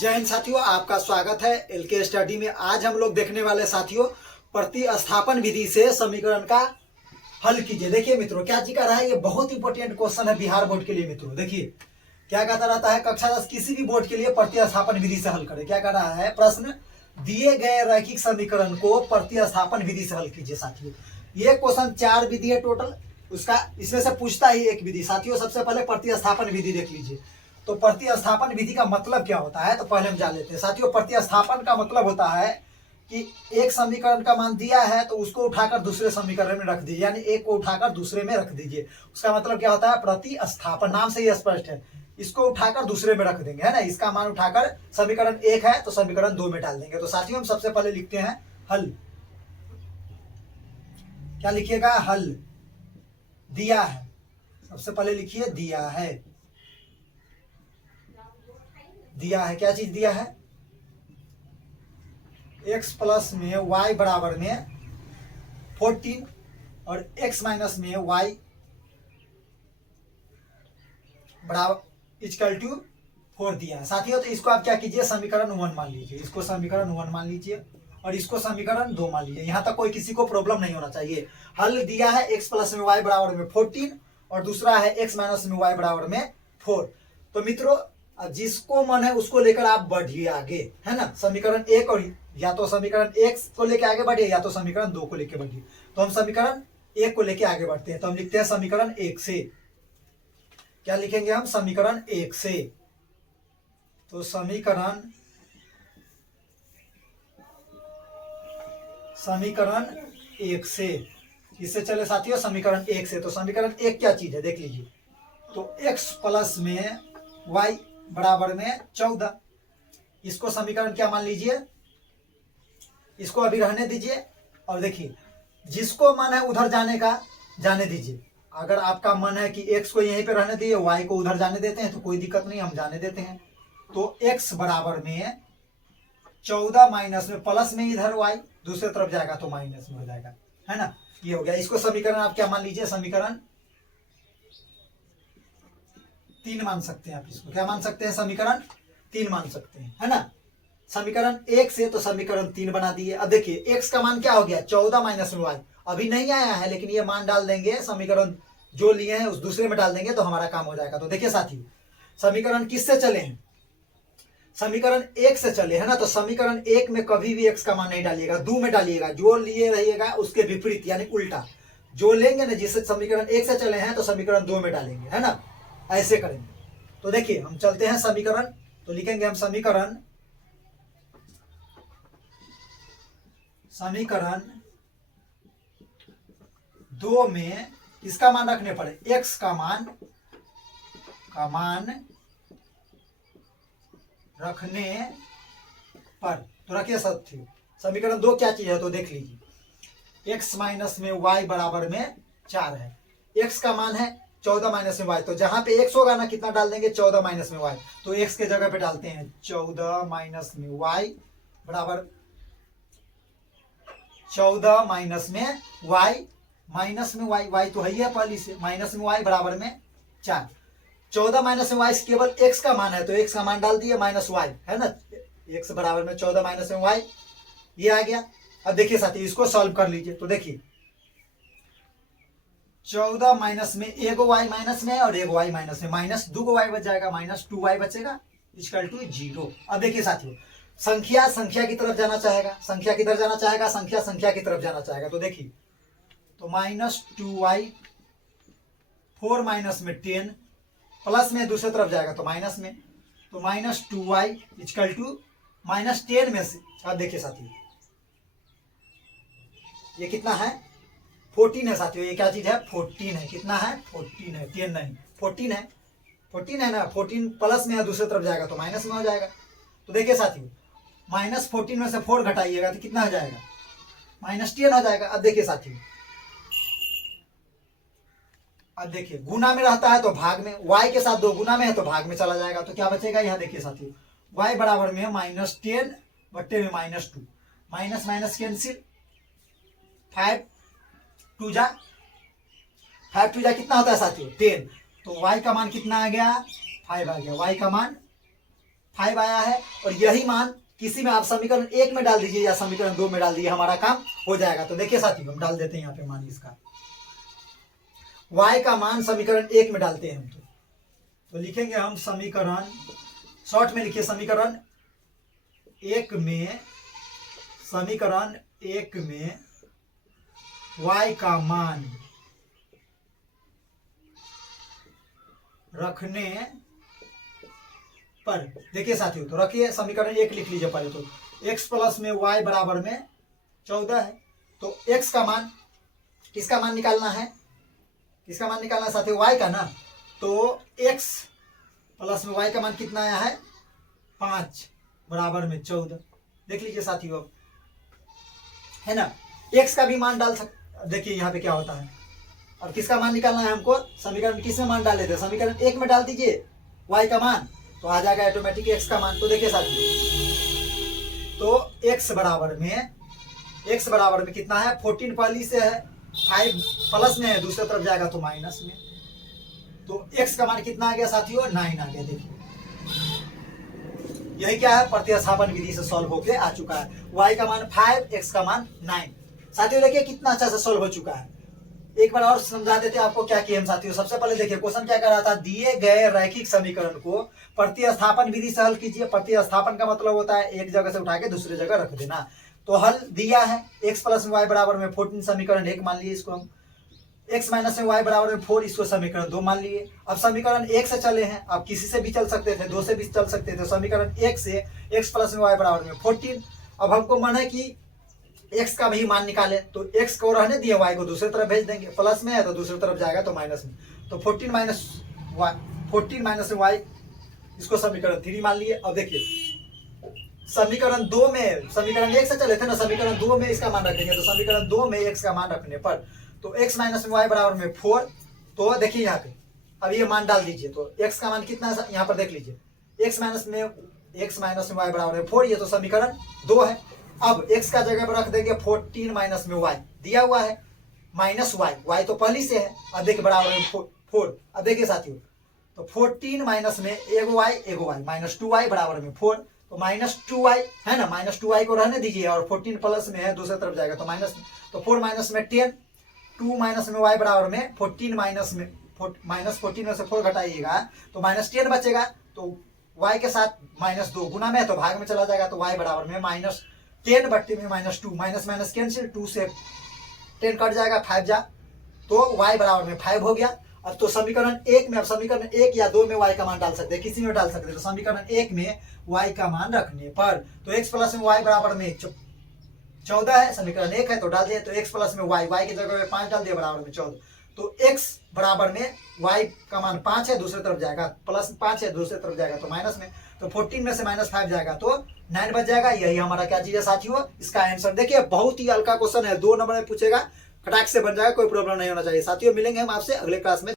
जय हिंद साथियों, आपका स्वागत है एलके स्टडी में। आज हम लोग देखने वाले साथियों प्रतिस्थापन विधि से समीकरण का हल कीजिए। देखिए मित्रों, क्या जी का रहा है, ये बहुत इंपॉर्टेंट क्वेश्चन है बिहार बोर्ड के लिए। मित्रों देखिए क्या कहता रहता है, कक्षा 10 किसी भी बोर्ड के लिए प्रतिस्थापन विधि से हल करें। क्या कह रहा है प्रश्न, दिए गए रैखिक समीकरण को प्रतिस्थापन विधि से हल कीजिए। साथियों ये क्वेश्चन 4 विधि है टोटल, उसका इसमें से पूछता ही एक विधि। साथियों सबसे पहले प्रतिस्थापन विधि देख लीजिए। तो प्रतिस्थापन विधि का मतलब क्या होता है, तो पहले हम जान लेते हैं। साथियों प्रतिस्थापन का मतलब होता है कि एक समीकरण का मान दिया है तो उसको उठाकर दूसरे समीकरण में रख दीजिए, यानी एक को उठाकर दूसरे में रख दीजिए। उसका मतलब क्या होता है, प्रतिस्थापन। नाम से ही स्पष्ट है, इसको उठाकर दूसरे में रख देंगे, है ना। इसका मान उठाकर समीकरण 1 है तो समीकरण 2 में डाल देंगे। तो साथियों हम सबसे पहले लिखते हैं हल। क्या लिखिएगा, हल। दिया है, सबसे पहले लिखिए दिया है। दिया है, क्या चीज दिया है, x प्लस में y बराबर में 14 और x माइनस में y बराबर इक्वल टू 4 दिया है। साथियों तो इसको आप क्या कीजिए, समीकरण 1 मान लीजिए। इसको समीकरण 1 मान लीजिए और इसको समीकरण 2 मान लीजिए। यहां तक कोई किसी को प्रॉब्लम नहीं होना चाहिए। हल दिया है x प्लस में y बराबर में 14 और दूसरा है x माइनस में y बराबर में 4। तो मित्रों जिसको मन है उसको लेकर आप बढ़िए आगे, है ना। समीकरण 1 और या तो समीकरण 1 को लेकर आगे बढ़िए या तो समीकरण 2 को लेकर बढ़िए। तो हम समीकरण 1 को लेकर आगे बढ़ते हैं। तो हम लिखते हैं समीकरण 1 से। क्या लिखेंगे हम, समीकरण 1 से। तो समीकरण 1 से इससे चले साथियों, समीकरण 1 से। तो समीकरण 1 क्या चीज है देख लीजिए। तो x प्लस में y बराबर में 14, इसको समीकरण क्या मान लीजिए, इसको अभी रहने दीजिए। और देखिए जिसको मन है उधर जाने का जाने दीजिए। अगर आपका मन है कि x को यहीं पे रहने दिए, y को उधर जाने देते हैं तो कोई दिक्कत नहीं, हम जाने देते हैं। तो x बराबर में 14 माइनस में प्लस में इधर y दूसरे तरफ जाएगा तो माइनस में हो जाएगा, है ना। ये हो गया। इसको समीकरण आप क्या मान लीजिए, समीकरण 3 मान सकते हैं। आप इसको क्या मान सकते हैं, समीकरण 3 मान सकते हैं, है ना। समीकरण 1 से तो समीकरण 3 बना दिए। अब देखिए x का मान क्या हो गया, 14 माइनस में y अभी नहीं आया है, लेकिन ये मान डाल देंगे, समीकरण जो लिए हैं उस दूसरे में डाल देंगे तो हमारा काम हो जाएगा। तो देखिए साथियों समीकरण किससे चले हैं, समीकरण 1 से चले, है ना। तो समीकरण 1 में कभी भी x का मान नहीं डालिएगा, 2 में डालिएगा। जो लिए रहिएगा उसके विपरीत यानी उल्टा। जो लेंगे ना, जिससे समीकरण 1 से चले हैं तो समीकरण 2 में डालेंगे, है ना। ऐसे करेंगे। तो देखिए हम चलते हैं समीकरण, तो लिखेंगे हम समीकरण 2 में इसका मान रखने पड़े, x का मान रखने पर। तो रखिए साथियों समीकरण 2 क्या चीज है, तो देख लीजिए x माइनस में y बराबर में 4 है। x का मान है 14 माइनस में y, तो जहां पे x होगा ना कितना डाल देंगे, 14 माइनस में y। तो x के जगह पे डालते हैं 14 माइनस में y बराबर 14 माइनस में y, माइनस में y तो है ही है पहले से, माइनस में y बराबर में 4। 14 माइनस में y केवल x का मान है तो x का मान डाल दिए माइनस y, है ना। x बराबर में 14 माइनस में y, ये आ गया। अब देखिए साथी इसको सॉल्व कर लीजिए। तो देखिए 14 माइनस में एगो y माइनस में और एगो y माइनस में, माइनस 2 y बच जाएगा, माइनस 2y बचेगा इक्वल टू 0। अब देखिए साथियों संख्या संख्या की तरफ जाना चाहेगा, संख्या किधर जाना चाहेगा, संख्या संख्या की तरफ जाना चाहेगा। तो देखिए तो माइनस 2y, 4 माइनस में 10 प्लस में दूसरी तरफ जाएगा तो माइनस में, तो minus 2y equal to minus 10 में से। अब देखिए साथियों ये कितना है, 14 है साथियों। ये क्या चीज है, 14 है। कितना है, 14 है, 10 नहीं, 14 है। 14 है ना, 14 प्लस में है दूसरी तरफ जाएगा तो माइनस में हो जाएगा। तो देखिए साथियों माइनस 14 में से 4 घटाइएगा तो कितना हो जाएगा, माइनस 10 हो जाएगा। अब देखिए साथियों, अब देखिए गुना में रहता है तो भाग में, y के साथ 2 गुना में है तो भाग में चला जाएगा। तो क्या बचेगा, यहाँ देखिए साथियों y बराबर में माइनस 10 बट्टे में माइनस 2, माइनस माइनस कैंसिल, 5 2 जा कितना होता है साथियों, 10। तो y का मान कितना आ गया, 5 आ गया। y का मान 5 आया है, और यही मान किसी में आप समीकरण 1 में डाल दीजिए या समीकरण 2 में डाल दीजिए, हमारा काम हो जाएगा। तो देखिए साथियों, हम डाल देते हैं यहाँ पे मान इसका, y का मान समीकरण 1 में डालते हैं हम। तो लिखेंगे हम समीकरण, शॉर्ट में लिखिए समीकरण 1 में y का मान रखने पर, देखिए साथियों, तो रखिए समीकरण 1 लिख लीजिए पहले। तो x प्लस में y बराबर में 14 है। तो x का मान, किसका मान निकालना है, किसका मान निकालना है साथियों, y का ना। तो x प्लस में y का मान कितना आया है, 5 बराबर में 14। देख लीजिए साथियों, है ना। x का भी मान डाल सकते, देखिए यहाँ पे क्या होता है। और किसका मान निकालना है हमको, समीकरण किस में मान डाले थे, समीकरण 1 में डाल दीजिए y का मान, तो आ जाएगा ऑटोमेटिक x का मान। तो देखिए साथियों, तो x बराबर में कितना है, 14 पहली से है, 5 प्लस में है, दूसरी तरफ जाएगा तो माइनस में। तो x का मान कितना आ गया साथियों, 9 आ गया। देखिए यही क्या है, प्रतिस्थापन विधि से सॉल्व होके आ चुका है। y का मान 5, x का मान 9। साथियों देखिए कितना अच्छा से सॉल्व हो चुका है। एक बार और समझा देते हैं आपको क्या किए हम साथियों। सबसे पहले देखिए क्वेश्चन क्या कर रहा था, दिए गए रैखिक समीकरण को प्रतिस्थापन विधि से हल कीजिए। प्रतिस्थापन का मतलब होता है एक जगह से उठा के दूसरी जगह रख देना। तो हल दिया है, x प्लस में y बराबर में 14 समीकरण 1 मान लिए इसको हम, x माइनस में y बराबर में 4 इसको समीकरण 2 मान लिए। अब समीकरण 1 से चले हैं, अब किसी से भी चल सकते थे, 2 से भी चल सकते थे। समीकरण 1 से x प्लस में y बराबर में 14। अब हमको मन है कि x का भी मान निकाले, तो x को रहने दिए, y को दूसरी तरफ भेज देंगे। प्लस में है तो दूसरी तरफ जाएगा तो माइनस में। तो 14 माइनस y इसको समीकरण 3 मान लिए। अब देखिए समीकरण 2 में, समीकरण 1 से चले थे ना, समीकरण 2 में इसका मान रखेंगे। तो समीकरण 2 में x का मान रखने पर, तो x माइनस में y बराबर में 4। तो देखिए यहाँ पे अब ये मान डाल दीजिए। तो x का मान कितना है यहाँ पर देख लीजिए, x माइनस में y बराबर में 4, ये तो समीकरण 2 है। अब x का जगह पर रख देंगे 14 माइनस में y दिया हुआ है, माइनस y तो पहली से है। अब देखिए बराबर में 4। अब देखिए साथियों, तो 14 माइनस में एगो y माइनस 2y बराबर में 4। तो माइनस 2y है ना, माइनस 2y को रहने दीजिए, और 14 प्लस में है, दूसरी तरफ जाएगा तो माइनस में। तो 4 माइनस में 10, 2 माइनस में y बराबर में 14 माइनस 14 में से 4 घटाइएगा तो माइनस 10 बचेगा। तो y के साथ माइनस 2 गुना में तो भाग में चला जाएगा। तो y बराबर में माइनस 10 बट्टे में माइनस 2, माइनस माइनस कैंसिल, 2 से 10 कट जाएगा, 5 जा, तो y बराबर में 5 हो गया। अब तो समीकरण 1 में, अब समीकरण 1 या 2 में y का मान डाल सकते हैं, किसी में डाल सकते हैं। तो समीकरण 1 में y का मान रखने पर, तो x प्लस में y बराबर में 14 है, समीकरण 1 है तो डाल दिए। तो x प्लस में y की जगह में 5 डाल दिया, बराबर में 14। तो x बराबर में y का मान 5 है, दूसरी तरफ जाएगा, प्लस 5 है, दूसरी तरफ जाएगा तो माइनस में। तो 14 में से माइनस 5 जाएगा तो 9 बच जाएगा। यही हमारा क्या चीज है साथियों, इसका आंसर। देखिए बहुत ही हल्का क्वेश्चन है, 2 नंबर में पूछेगा, फटाक से बन जाएगा, कोई प्रॉब्लम नहीं होना चाहिए साथियों। मिलेंगे हम आपसे अगले क्लास में।